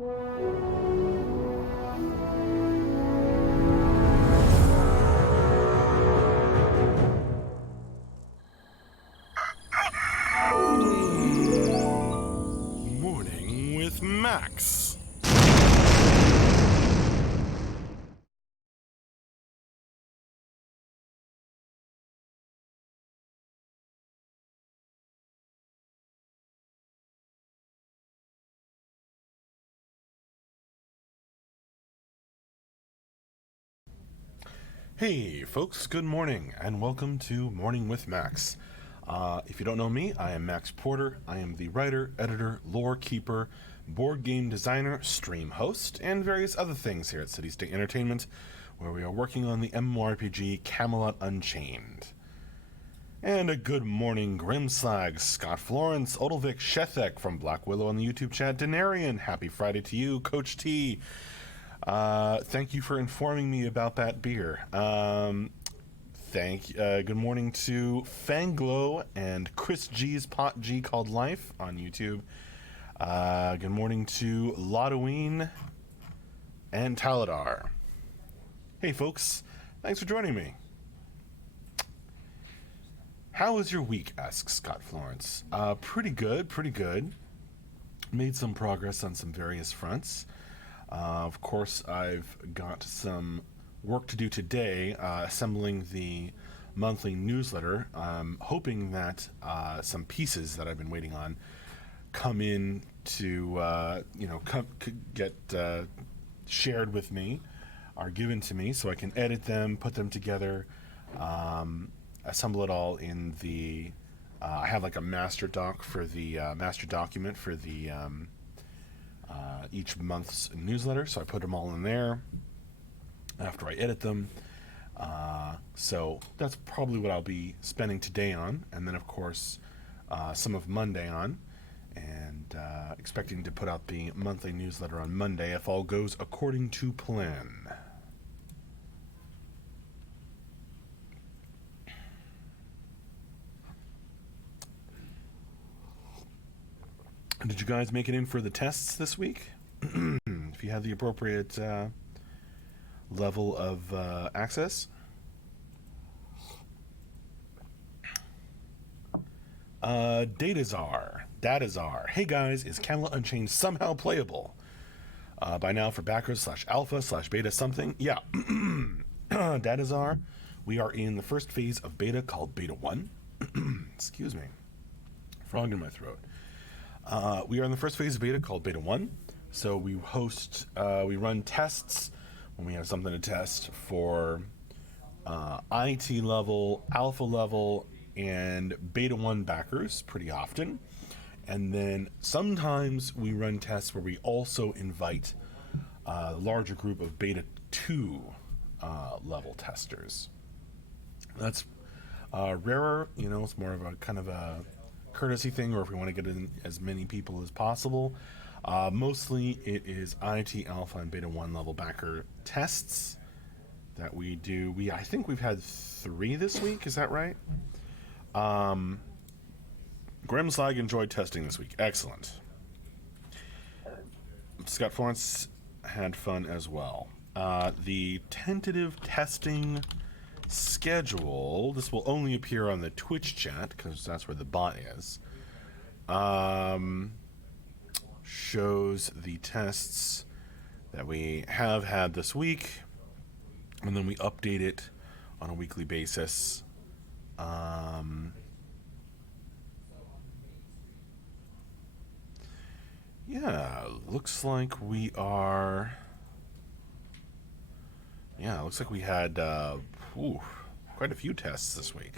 Morning with Max. Hey folks, good morning and welcome to Morning with Max. If you don't know me, I am Max Porter. I am the writer, editor, lore keeper, board game designer, stream host, and various other things here at City State Entertainment, where we are working on the MMORPG Camelot Unchained. And a good morning, Grimslag, Scott Florence, Odilvik, Shethek from Black Willow on the YouTube chat, Denarian, happy Friday to you, Coach T. Thank you for informing me about that beer. Good morning to Fanglow and Chris G's Pot G Called Life on YouTube. Good morning to Lodoween and Taladar. Hey folks, thanks for joining me. How was your week? Asks Scott Florence. Pretty good. Made some progress on some various fronts. Of course, I've got some work to do today, assembling the monthly newsletter. I'm hoping that some pieces that I've been waiting on come in to, get shared with me, are given to me, so I can edit them, put them together, assemble it all in the. I have like a master doc for the master document for the. Each month's newsletter, so I put them all in there after I edit them. So that's probably what I'll be spending today on, and then of course some of Monday on, and expecting to put out the monthly newsletter on Monday if all goes according to plan. Did you guys make it in for the tests this week? If you had the appropriate level of access? Datazar. Hey guys, is Camelot Unchained somehow playable? By now for backers /alpha/beta something? Yeah. Datazar, we are in the first phase of beta called Beta 1. Excuse me. Frog in my throat. We are in the first phase of beta called Beta 1. So we run tests when we have something to test for IT level, alpha level, and Beta 1 backers pretty often. And then sometimes we run tests where we also invite a larger group of Beta 2 level testers. That's rarer, it's more of a kind of a courtesy thing, or if we want to get in as many people as possible. Mostly it is IT alpha and beta 1 level backer tests that we do. I think we've had 3 this week, is that right? Grimslag enjoyed testing this week. Excellent. Scott Florence had fun as well. The tentative testing schedule, this will only appear on the Twitch chat because that's where the bot is, shows the tests that we have had this week, and then we update it on a weekly basis. Looks like we are. Yeah, looks like we had quite a few tests this week.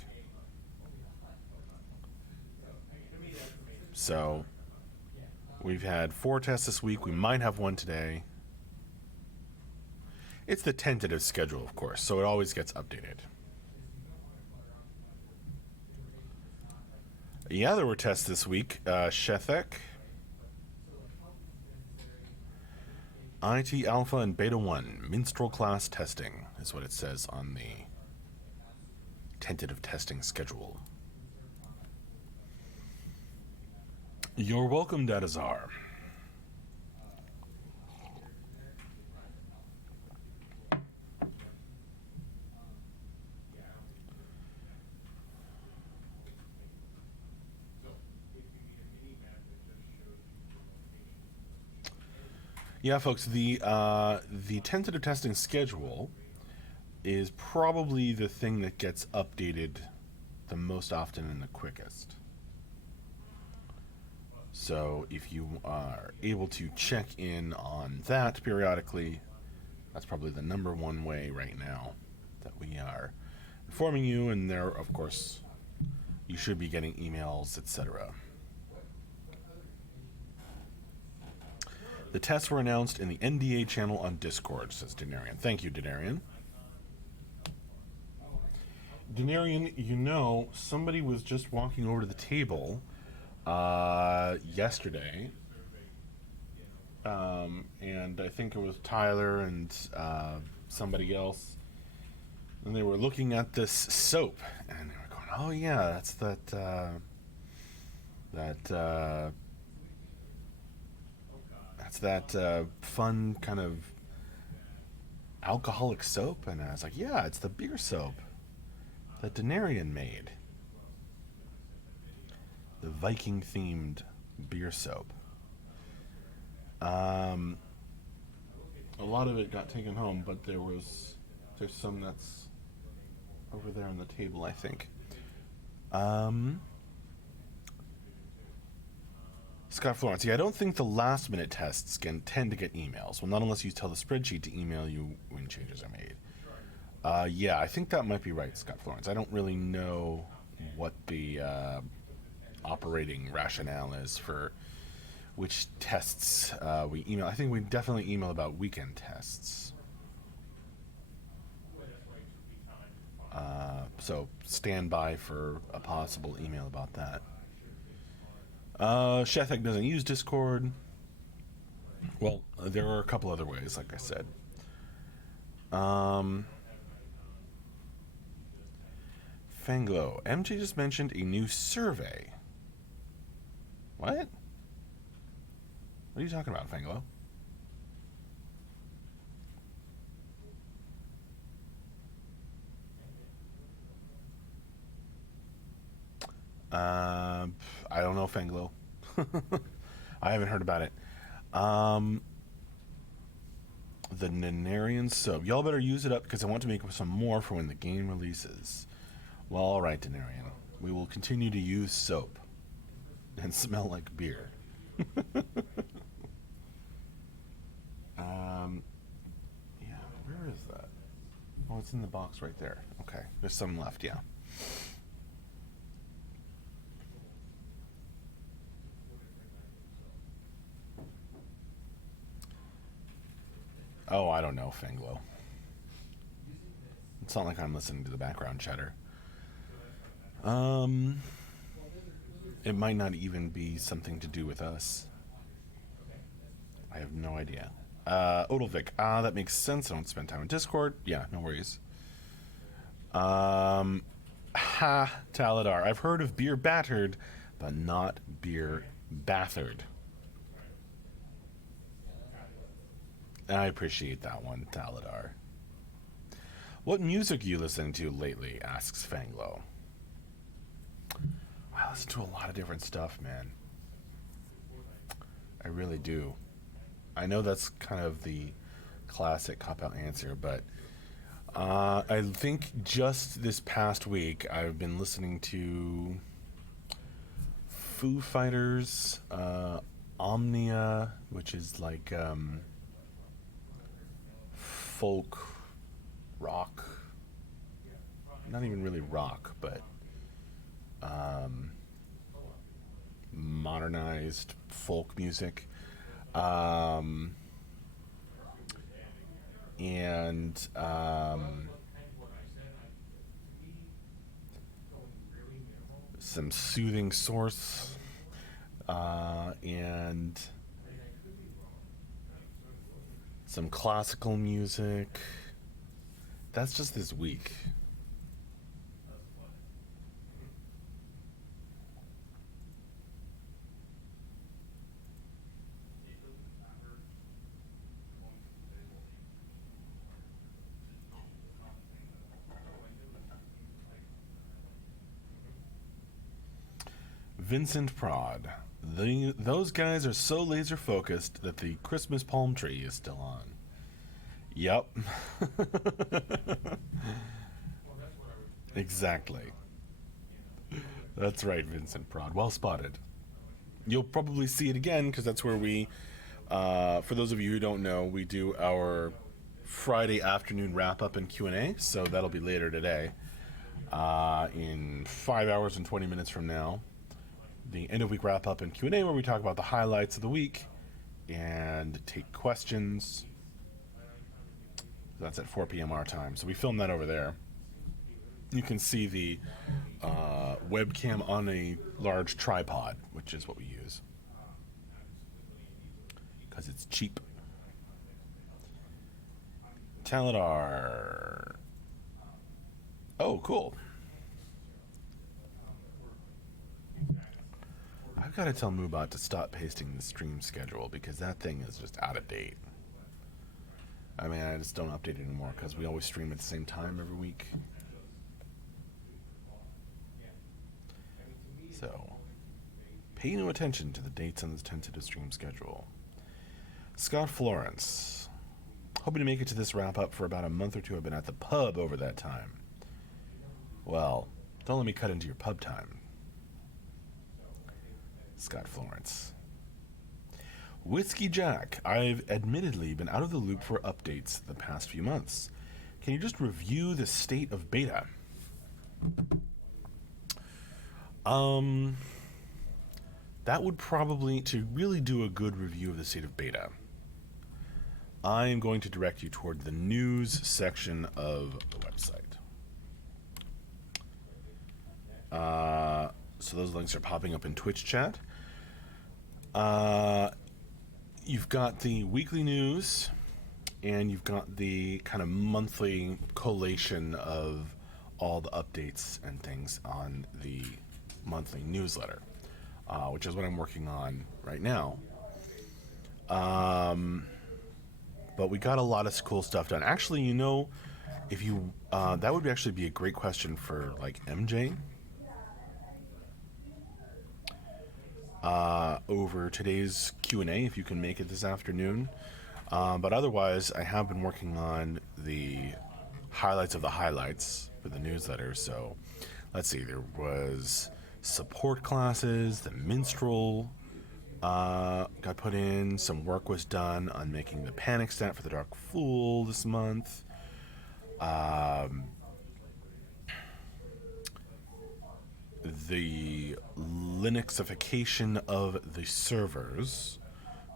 So we've had 4 tests this week. We might have 1 today. It's the tentative schedule, of course, so it always gets updated. Yeah, there were tests this week. Shethek, IT Alpha and Beta 1, Minstrel class testing is what it says on the tentative testing schedule. You're welcome, Datazar. Yeah, folks, the tentative testing schedule is probably the thing that gets updated the most often and the quickest. So if you are able to check in on that periodically, that's probably the number one way right now that we are informing you. And there, of course, you should be getting emails, etc. The tests were announced in the NDA channel on Discord, says Denarian. Thank you, Denarian. Denarian, you know, somebody was just walking over to the table yesterday, and I think it was Tyler and somebody else, and they were looking at this soap, and they were going, "Oh yeah, that's that fun kind of alcoholic soap," and I was like, "Yeah, it's the beer soap that Denarian made, the Viking-themed beer soap." A lot of it got taken home, but there's some that's over there on the table, I think. Scott Florence, yeah, I don't think the last-minute tests tend to get emails. Well, not unless you tell the spreadsheet to email you when changes are made. Yeah, I think that might be right, Scott Florence. I don't really know what the operating rationale is for which tests we email. I think we definitely email about weekend tests. So stand by for a possible email about that. Shethek doesn't use Discord. Well, there are a couple other ways, like I said. Fanglo, MJ just mentioned a new survey. What? What are you talking about, Fanglo? I don't know, Fanglo. I haven't heard about it. The Nenarian soap. Y'all better use it up because I want to make some more for when the game releases. Well, alright, Denarian. We will continue to use soap and smell like beer. Yeah, where is that? Oh, it's in the box right there. Okay, there's some left, yeah. Oh, I don't know, Fanglo. It's not like I'm listening to the background chatter. It might not even be something to do with us. I have no idea. Odilvik, that makes sense. I don't spend time on Discord. Yeah, no worries. Taladar. I've heard of beer battered, but not beer bathered. I appreciate that one, Taladar. What music are you listening to lately? Asks Fanglo. I listen to a lot of different stuff, man. I really do. I know that's kind of the classic cop-out answer, but I think just this past week I've been listening to Foo Fighters, Omnia, which is like folk rock. Not even really rock, but modernized folk music. And some soothing source, and some classical music. That's just this week. Vincent Prod. Those guys are so laser focused that the Christmas palm tree is still on. Yep. Exactly. That's right, Vincent Prod. Well spotted. You'll probably see it again because that's where we, for those of you who don't know, we do our Friday afternoon wrap up and Q&A. So that'll be later today, in 5 hours and 20 minutes from now. The end of week wrap up and Q&A where we talk about the highlights of the week and take questions. That's at 4 p.m. our time. So we film that over there. You can see the webcam on a large tripod, which is what we use because it's cheap. Taladar. Oh, cool. I've got to tell Moobot to stop pasting the stream schedule because that thing is just out of date. I mean, I just don't update it anymore because we always stream at the same time every week. So, pay no attention to the dates on this tentative stream schedule. Scott Florence. Hoping to make it to this wrap up for about a month or two. I've been at the pub over that time. Well, don't let me cut into your pub time. Scott Florence. Whiskey Jack. I've admittedly been out of the loop for updates the past few months. Can you just review the state of beta? That would probably, to really do a good review of the state of beta, I am going to direct you toward the news section of the website. So those links are popping up in Twitch chat. You've got the weekly news, and you've got the kind of monthly collation of all the updates and things on the monthly newsletter, which is what I'm working on right now. But we got a lot of cool stuff done. Actually, you know, if you that would actually be a great question for like MJ. Over today's Q&A, if you can make it this afternoon. But otherwise, I have been working on the highlights of the highlights for the newsletter. So let's see, there was support classes, the minstrel got put in, some work was done on making the panic stat for the Dark Fool this month. The Linuxification of the servers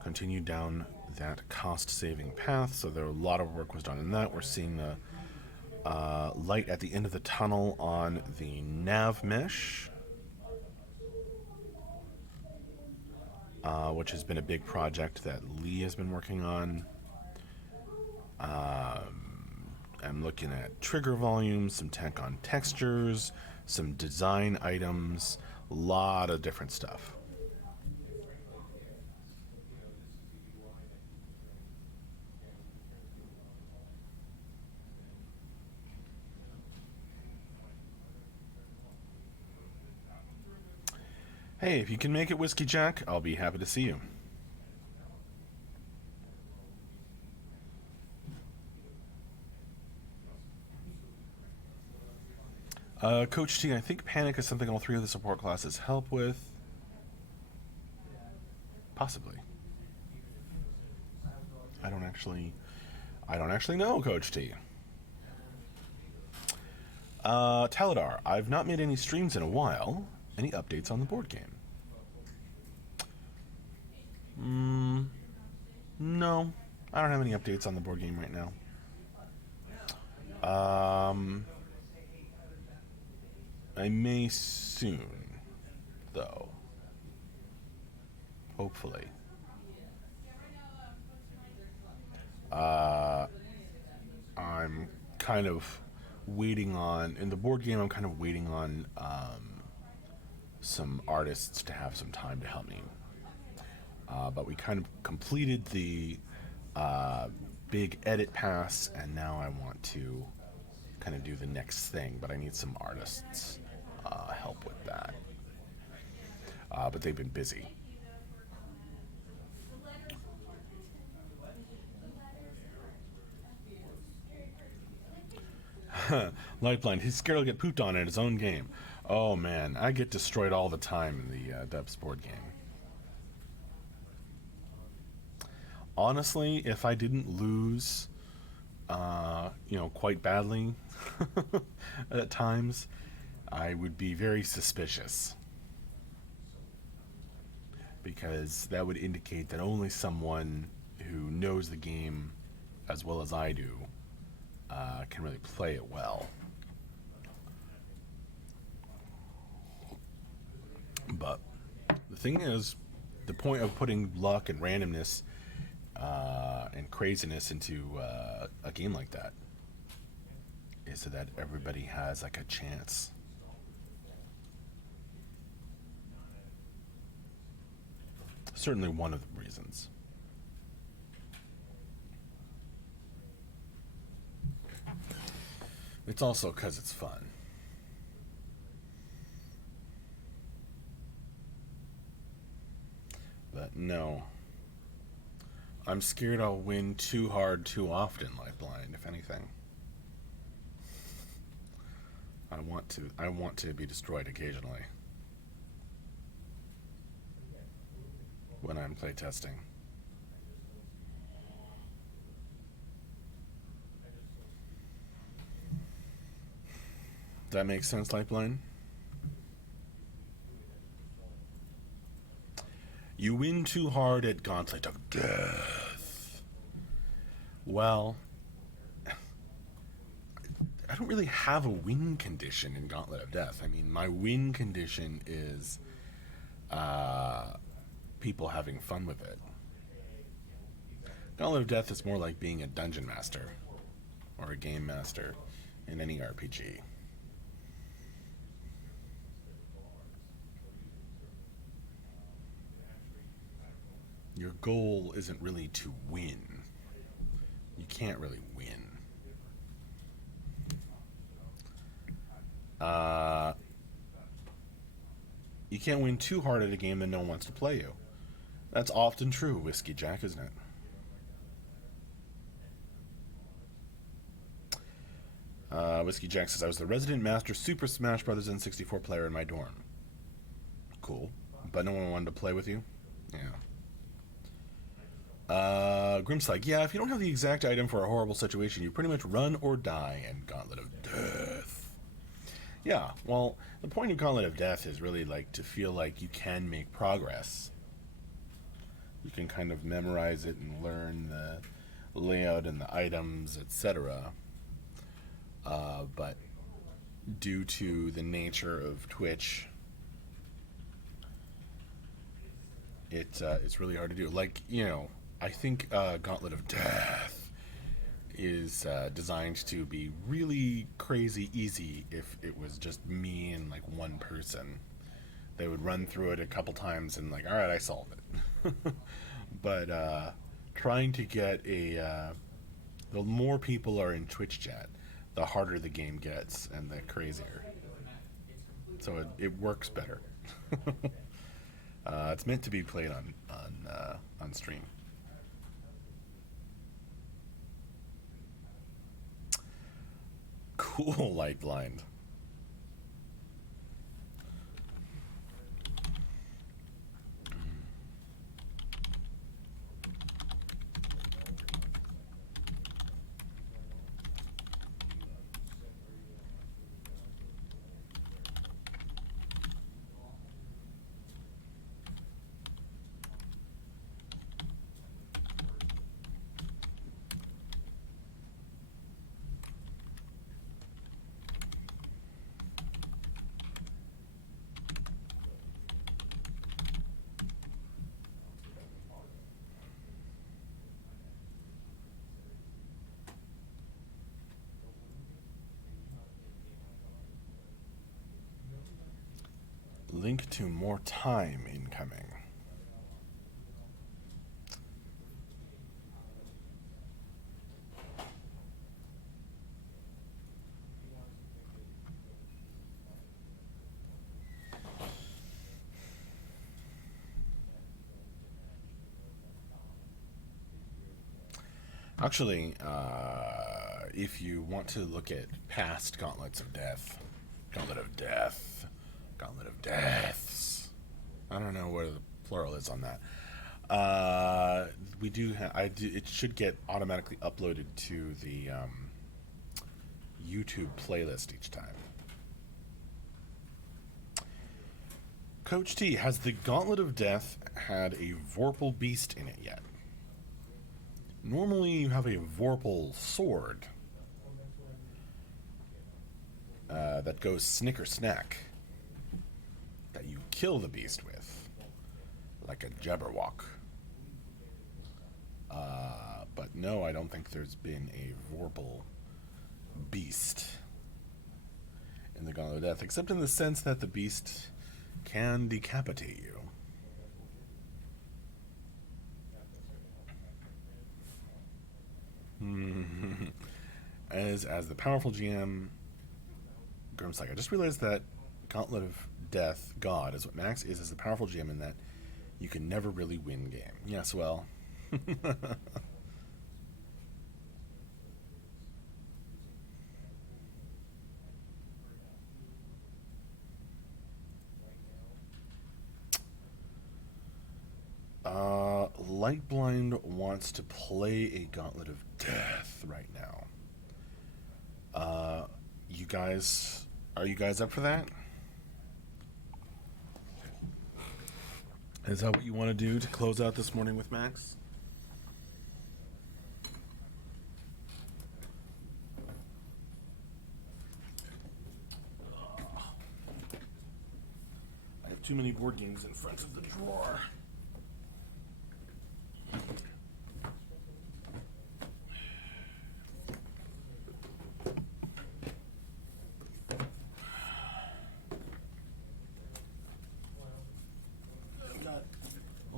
continued down that cost-saving path, so there a lot of work was done in that. We're seeing the light at the end of the tunnel on the nav mesh, which has been a big project that Lee has been working on. I'm looking at trigger volumes, some tech on textures, some design items, a lot of different stuff. Hey, if you can make it, Whiskey Jack, I'll be happy to see you. Coach T, I think Panic is something all three of the support classes help with. Possibly. I don't actually know, Coach T. Taladar, I've not made any streams in a while. Any updates on the board game? No, I don't have any updates on the board game right now. I may soon, though. Hopefully. I'm kind of waiting on, in the board game, I'm kind of waiting on some artists to have some time to help me. But we kind of completed the big edit pass, and now I want to kind of do the next thing, but I need some artists help with that. But they've been busy. Lightblind, he's scared he'll get pooped on in his own game. Oh man, I get destroyed all the time in the Depths board game. Honestly, if I didn't lose, quite badly at times, I would be very suspicious. Because that would indicate that only someone who knows the game as well as I do can really play it well. But the thing is, the point of putting luck and randomness and craziness into a game like that is so that everybody has like a chance. Certainly one of the reasons. It's also because it's fun. But no. I'm scared I'll win too hard too often, like blind, if anything. I want to be destroyed occasionally when I'm playtesting. Does that make sense, Lifeline? You win too hard at Gauntlet of Death. Well, I don't really have a win condition in Gauntlet of Death. I mean, my win condition is people having fun with it. Gauntlet of Death is more like being a dungeon master or a game master in any RPG. Your goal isn't really to win. You can't really win. You can't win too hard at a game that no one wants to play you. That's often true, Whiskey Jack, isn't it? Whiskey Jack says, I was the resident master Super Smash Bros. N64 player in my dorm. Cool. But no one wanted to play with you? Yeah. Grim's like, yeah, if you don't have the exact item for a horrible situation, you pretty much run or die in Gauntlet of Death. Yeah, well, the point of Gauntlet of Death is really like to feel like you can make progress. You can kind of memorize it and learn the layout and the items, etc. But due to the nature of Twitch, it's really hard to do. Like, I think Gauntlet of Death is designed to be really crazy easy if it was just me and like one person. They would run through it a couple times and like, all right, I solved it. But trying to get the more people are in Twitch chat, the harder the game gets and the crazier. So it works better. It's meant to be played on stream. Cool, light blind. Link to more time incoming. Actually, if you want to look at past Gauntlets of Death, Gauntlet of Death, Gauntlet of Deaths, I don't know where the plural is on that. We do have, it should get automatically uploaded to the YouTube playlist each time. Coach T, has the Gauntlet of Death had a Vorpal beast in it yet? Normally you have a Vorpal sword that goes snicker snack that you kill the beast with, like a Jabberwock. But no, I don't think there's been a Vorpal beast in the Gauntlet of Death, except in the sense that the beast can decapitate you. As the powerful GM, Grim's like, I just realized that Gauntlet of Death, God, is what Max is as a powerful GM, in that you can never really win game. Yes, well. Lightblind wants to play a Gauntlet of Death right now. Are you guys up for that? Is that what you want to do to close out this morning with Max? I have too many board games in front of the drawer.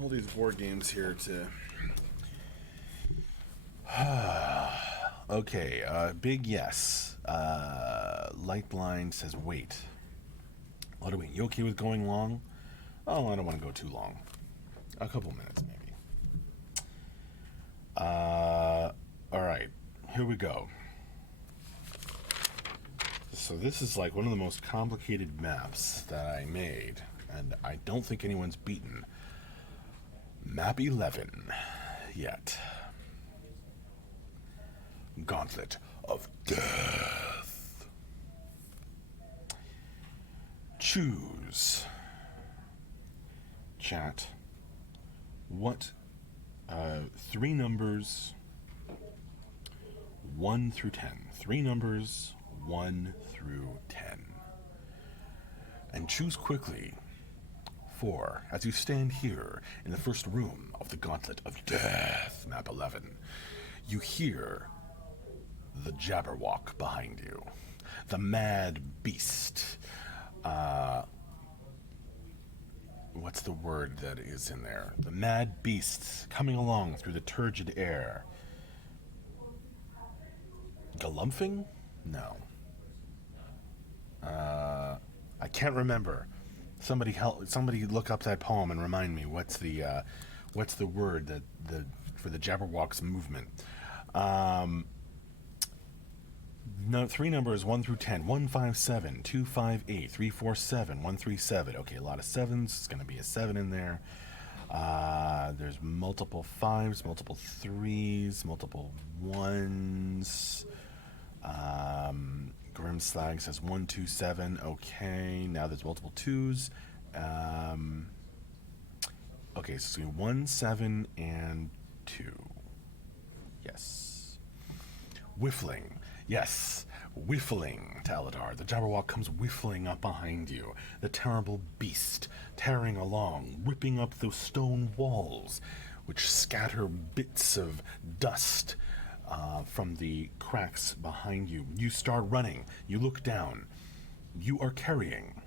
All these board games here to okay, big yes. Lightblind says wait. Ludwig, you okay with going long? Oh, I don't want to go too long. A couple minutes maybe. Alright, here we go. So this is like one of the most complicated maps that I made, and I don't think anyone's beaten Map 11 yet. Gauntlet of Death. Choose. Chat. What 3 numbers 1 through 10. 3 numbers 1 through 10. And choose quickly. For, as you stand here in the first room of the Gauntlet of Death, Map 11, you hear the Jabberwock behind you. The mad beast. What's the word that is in there? The mad beast coming along through the turgid air. Galumphing? No. I can't remember. Somebody look up that poem and remind me what's the word that for the Jabberwock's movement. No, 3 numbers 1 through 10. 157, 258, 347, 137. Okay, a lot of 7s. It's going to be a 7 in there. There's multiple 5s, multiple 3s, multiple 1s. Grimslag says 127. Okay, now there's multiple 2s. Okay, so 1, 7, and 2. Yes. Whiffling. Yes. Whiffling, Taladar. The Jabberwock comes whiffling up behind you. The terrible beast tearing along, ripping up those stone walls, which scatter bits of dust from the cracks behind you. You start running. You look down. You are carrying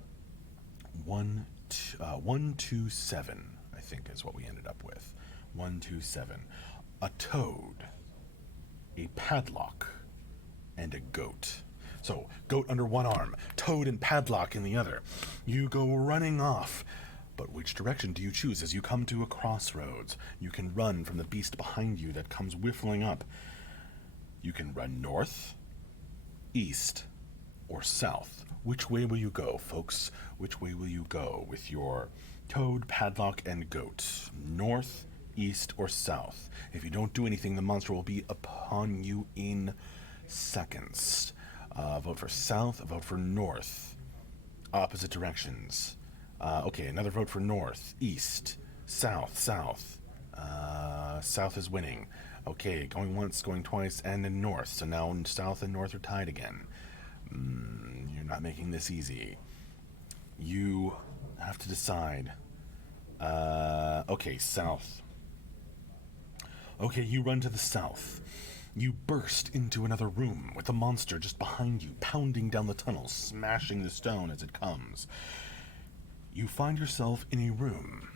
127, I think is what we ended up with. 127. A toad, a padlock, and a goat. So, goat under one arm, toad and padlock in the other. You go running off. But which direction do you choose? As you come to a crossroads, you can run from the beast behind you that comes whiffling up. You can run north, east, or south. Which way will you go, folks? Which way will you go with your toad, padlock, and goat? North, east, or south? If you don't do anything, the monster will be upon you in seconds. Vote for south, vote for north. Opposite directions. Okay, another vote for north, east, south, south. South is winning. Okay, going once, going twice, and then north. So now south and north are tied again. You're not making this easy. You have to decide. Okay, south. Okay, you run to the south. You burst into another room with the monster just behind you, pounding down the tunnel, smashing the stone as it comes. You find yourself in a room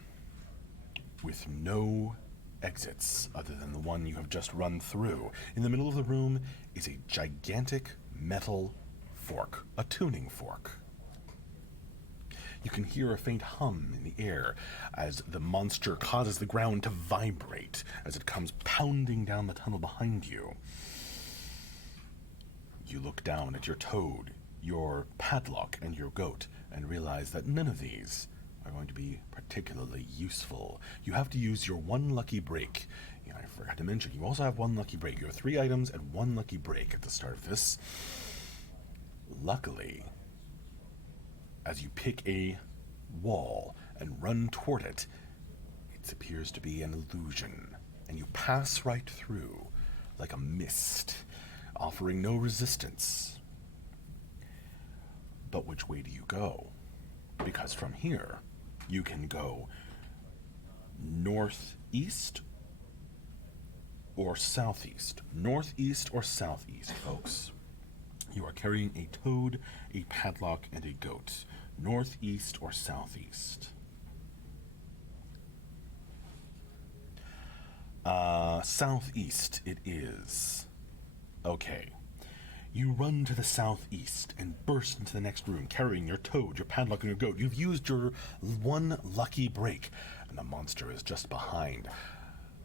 with no exits other than the one you have just run through. In the middle of the room is a gigantic metal fork, a tuning fork. You can hear a faint hum in the air as the monster causes the ground to vibrate as it comes pounding down the tunnel behind you. You look down at your toad, your padlock, and your goat and realize that none of these are going to be particularly useful. You have to use your one lucky break. I forgot to mention, you also have one lucky break. You have 3 items and 1 lucky break at the start of this. Luckily, as you pick a wall and run toward it, it appears to be an illusion, and you pass right through like a mist, offering no resistance. But which way do you go? Because from here, you can go northeast or southeast. Northeast or southeast, folks. You are carrying a toad, a padlock, and a goat. Northeast or southeast? Southeast it is. Okay. You run to the southeast and burst into the next room, carrying your toad, your padlock, and your goat. You've used your one lucky break, and the monster is just behind.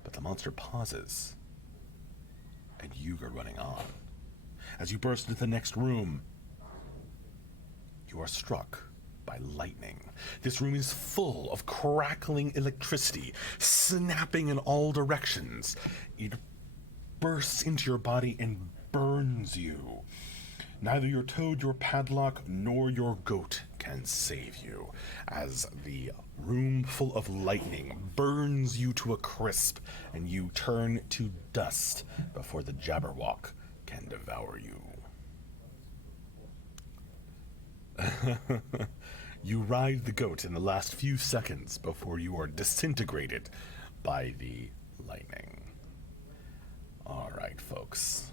But the monster pauses, and you are running on. As you burst into the next room, you are struck by lightning. This room is full of crackling electricity, snapping in all directions. It bursts into your body and burns you. Neither your toad, your padlock, nor your goat can save you, as the room full of lightning burns you to a crisp, and you turn to dust before the Jabberwock can devour you. You ride the goat in the last few seconds before you are disintegrated by the lightning. All right, folks.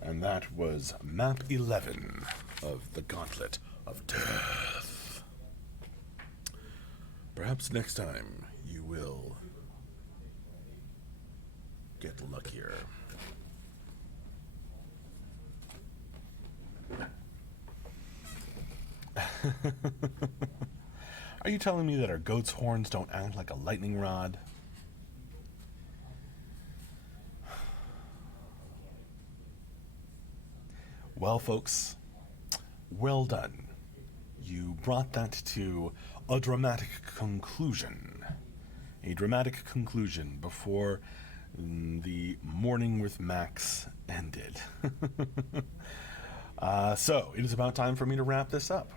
And that was map 11 of the Gauntlet of Death. Perhaps next time you will get luckier. Are you telling me that our goat's horns don't act like a lightning rod? Well, folks, well done. You brought that to a dramatic conclusion. A dramatic conclusion before the morning with Max ended. So, it is about time for me to wrap this up.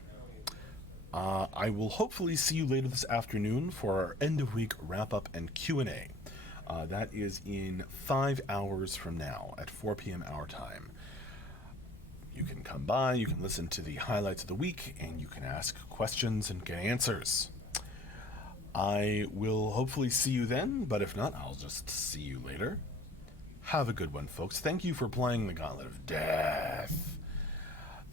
I will hopefully see you later this afternoon for our end-of-week wrap-up and Q&A. That is in 5 hours from now at 4 p.m. our time. You can come by, you can listen to the highlights of the week, and you can ask questions and get answers. I will hopefully see you then, but if not, I'll just see you later. Have a good one, folks. Thank you for playing the Gauntlet of Death.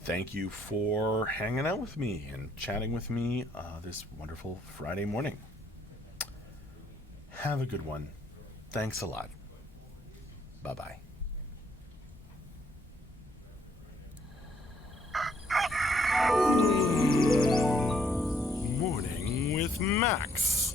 Thank you for hanging out with me and chatting with me this wonderful Friday morning. Have a good one. Thanks a lot. Bye-bye. Morning with Max.